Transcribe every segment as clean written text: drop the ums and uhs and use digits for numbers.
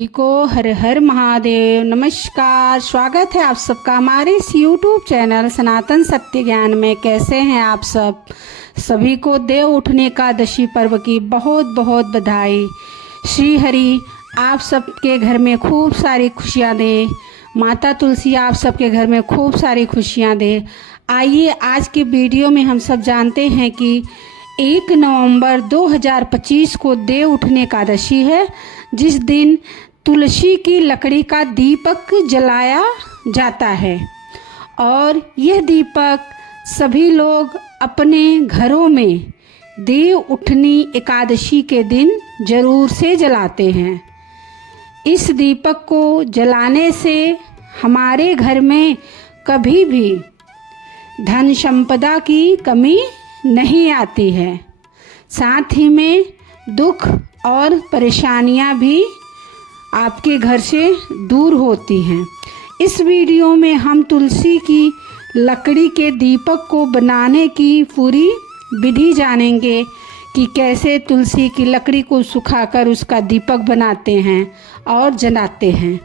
को हर हर महादेव। नमस्कार, स्वागत है आप सबका हमारे इस YouTube चैनल सनातन सत्य ज्ञान में। कैसे हैं आप सब? सभी को देव उठने एकादशी पर्व की बहुत बहुत बधाई। श्री हरि आप सबके घर में खूब सारी खुशियां दे। माता तुलसी आप सबके घर में खूब सारी खुशियां दे। आइए आज के वीडियो में हम सब जानते हैं कि 1 नवंबर 2025 को देव उठने एकादशी है, जिस दिन तुलसी की लकड़ी का दीपक जलाया जाता है। और यह दीपक सभी लोग अपने घरों में देव उठनी एकादशी के दिन जरूर से जलाते हैं। इस दीपक को जलाने से हमारे घर में कभी भी धन संपदा की कमी नहीं आती है, साथ ही में दुख और परेशानियां भी आपके घर से दूर होती हैं। इस वीडियो में हम तुलसी की लकड़ी के दीपक को बनाने की पूरी विधि जानेंगे कि कैसे तुलसी की लकड़ी को सुखाकर उसका दीपक बनाते हैं और जलाते हैं।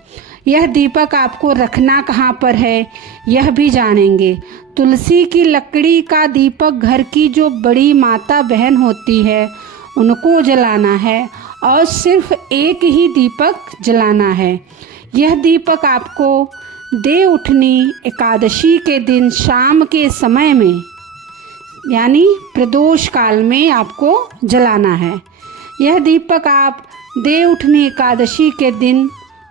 यह दीपक आपको रखना कहाँ पर है यह भी जानेंगे। तुलसी की लकड़ी का दीपक घर की जो बड़ी माता बहन होती है उनको जलाना है और सिर्फ एक ही दीपक जलाना है। यह दीपक आपको देव उठनी एकादशी के दिन शाम के समय में यानी प्रदोष काल में आपको जलाना है। यह दीपक आप देव उठनी एकादशी के दिन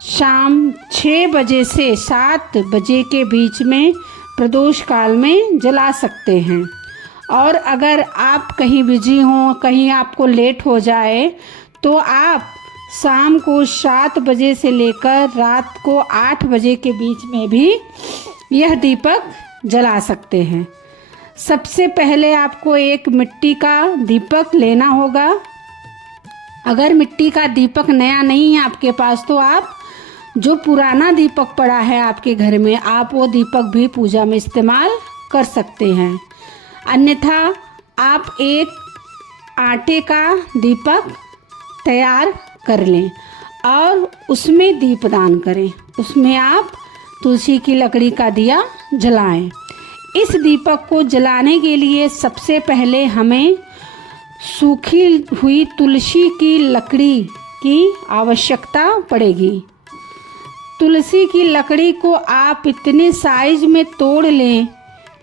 शाम 6 बजे से 7 बजे के बीच में प्रदोष काल में जला सकते हैं। और अगर आप कहीं बिजी हों, कहीं आपको लेट हो जाए, तो आप शाम को 7 बजे से लेकर रात को 8 बजे के बीच में भी यह दीपक जला सकते हैं। सबसे पहले आपको एक मिट्टी का दीपक लेना होगा। अगर मिट्टी का दीपक नया नहीं है आपके पास, तो आप जो पुराना दीपक पड़ा है आपके घर में, आप वो दीपक भी पूजा में इस्तेमाल कर सकते हैं। अन्यथा आप एक आटे का दीपक तैयार कर लें और उसमें दीपदान करें। उसमें आप तुलसी की लकड़ी का दिया जलाएं। इस दीपक को जलाने के लिए सबसे पहले हमें सूखी हुई तुलसी की लकड़ी की आवश्यकता पड़ेगी। तुलसी की लकड़ी को आप इतने साइज में तोड़ लें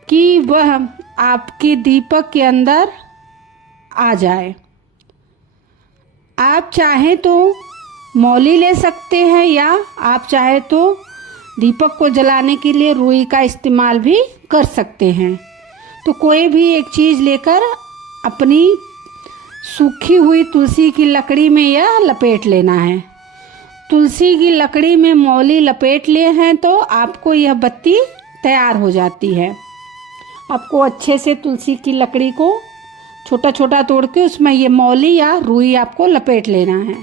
कि वह आपके दीपक के अंदर आ जाए। आप चाहें तो मौली ले सकते हैं, या आप चाहें तो दीपक को जलाने के लिए रुई का इस्तेमाल भी कर सकते हैं। तो कोई भी एक चीज़ लेकर अपनी सूखी हुई तुलसी की लकड़ी में यह लपेट लेना है। तुलसी की लकड़ी में मौली लपेट लिए हैं तो आपको यह बत्ती तैयार हो जाती है। आपको अच्छे से तुलसी की लकड़ी को छोटा छोटा तोड़ के उसमें ये मौली या रुई आपको लपेट लेना है।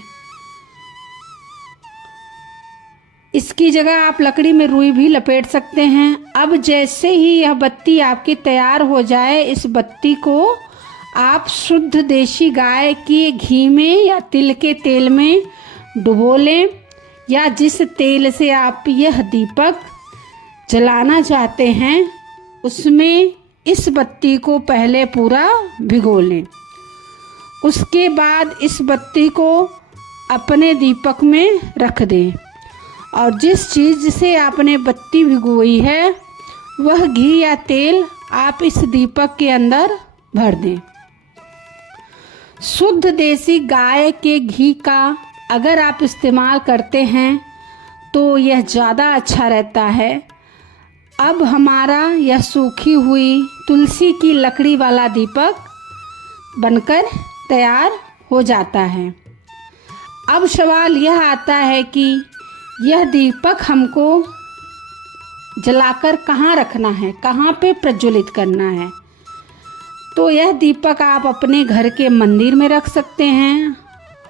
इसकी जगह आप लकड़ी में रुई भी लपेट सकते हैं। अब जैसे ही यह बत्ती आपकी तैयार हो जाए, इस बत्ती को आप शुद्ध देशी गाय के घी में या तिल के तेल में डुबो लें, या जिस तेल से आप यह दीपक जलाना चाहते हैं उसमें इस बत्ती को पहले पूरा भिगो लें। उसके बाद इस बत्ती को अपने दीपक में रख दें और जिस चीज़ से आपने बत्ती भिगोई है वह घी या तेल आप इस दीपक के अंदर भर दें। शुद्ध देसी गाय के घी का अगर आप इस्तेमाल करते हैं तो यह ज़्यादा अच्छा रहता है। अब हमारा यह सूखी हुई तुलसी की लकड़ी वाला दीपक बनकर तैयार हो जाता है। अब सवाल यह आता है कि यह दीपक हमको जलाकर कहाँ रखना है, कहाँ पे प्रज्वलित करना है। तो यह दीपक आप अपने घर के मंदिर में रख सकते हैं।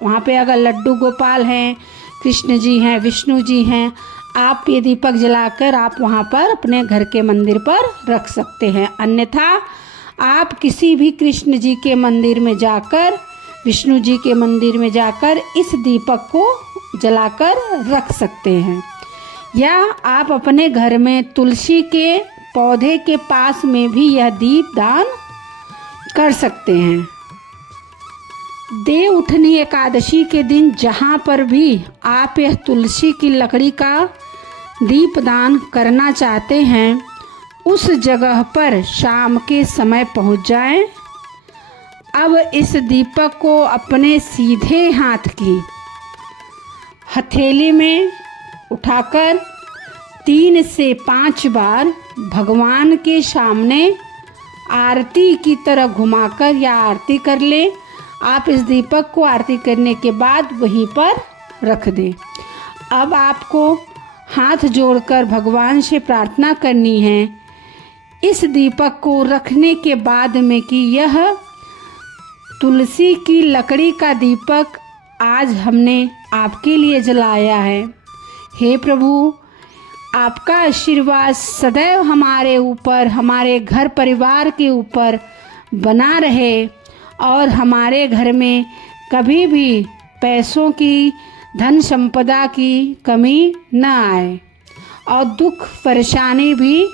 वहाँ पे अगर लड्डू गोपाल हैं, कृष्ण जी हैं, विष्णु जी हैं, आप ये दीपक जलाकर आप वहाँ पर अपने घर के मंदिर पर रख सकते हैं। अन्यथा आप किसी भी कृष्ण जी के मंदिर में जाकर, विष्णु जी के मंदिर में जाकर इस दीपक को जलाकर रख सकते हैं, या आप अपने घर में तुलसी के पौधे के पास में भी यह दीप दान कर सकते हैं। देव उठनी एकादशी के दिन जहाँ पर भी आप यह तुलसी की लकड़ी का दीप दान करना चाहते हैं, उस जगह पर शाम के समय पहुँच जाएं। अब इस दीपक को अपने सीधे हाथ की हथेली में उठाकर 3 से 5 बार भगवान के सामने आरती की तरह घुमाकर या आरती कर ले। आप इस दीपक को आरती करने के बाद वहीं पर रख दें। अब आपको हाथ जोड़कर भगवान से प्रार्थना करनी है इस दीपक को रखने के बाद में कि यह तुलसी की लकड़ी का दीपक आज हमने आपके लिए जलाया है। हे प्रभु, आपका आशीर्वाद सदैव हमारे ऊपर, हमारे घर परिवार के ऊपर बना रहे और हमारे घर में कभी भी पैसों की, धन संपदा की कमी न आए और दुख परेशानी भी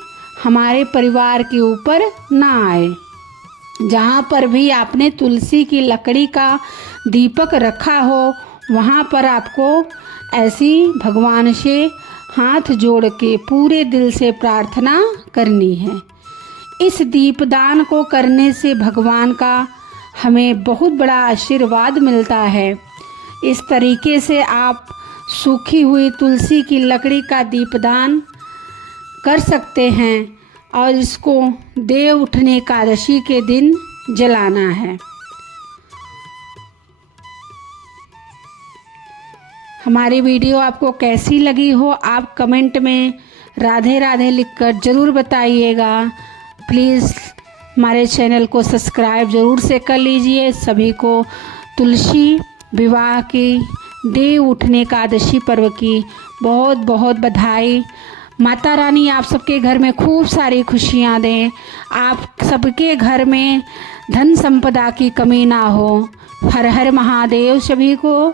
हमारे परिवार के ऊपर न आए। जहाँ पर भी आपने तुलसी की लकड़ी का दीपक रखा हो, वहाँ पर आपको ऐसी भगवान से हाथ जोड़ के पूरे दिल से प्रार्थना करनी है। इस दीपदान को करने से भगवान का हमें बहुत बड़ा आशीर्वाद मिलता है। इस तरीके से आप सूखी हुई तुलसी की लकड़ी का दीपदान कर सकते हैं और इसको देव उठनी एकादशी के दिन जलाना है। हमारी वीडियो आपको कैसी लगी हो, आप कमेंट में राधे राधे लिखकर ज़रूर बताइएगा। प्लीज़ हमारे चैनल को सब्सक्राइब ज़रूर से कर लीजिए। सभी को तुलसी विवाह की, देव उठनी एकादशी पर्व की बहुत बहुत बधाई। माता रानी आप सबके घर में खूब सारी खुशियाँ दें, आप सबके घर में धन संपदा की कमी ना हो। हर हर महादेव। सभी को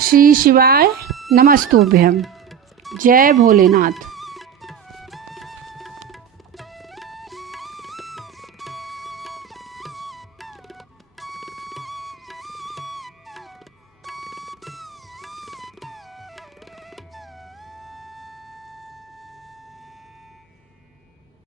श्री शिवाय नमस्तुभ्यम। जय भोलेनाथ।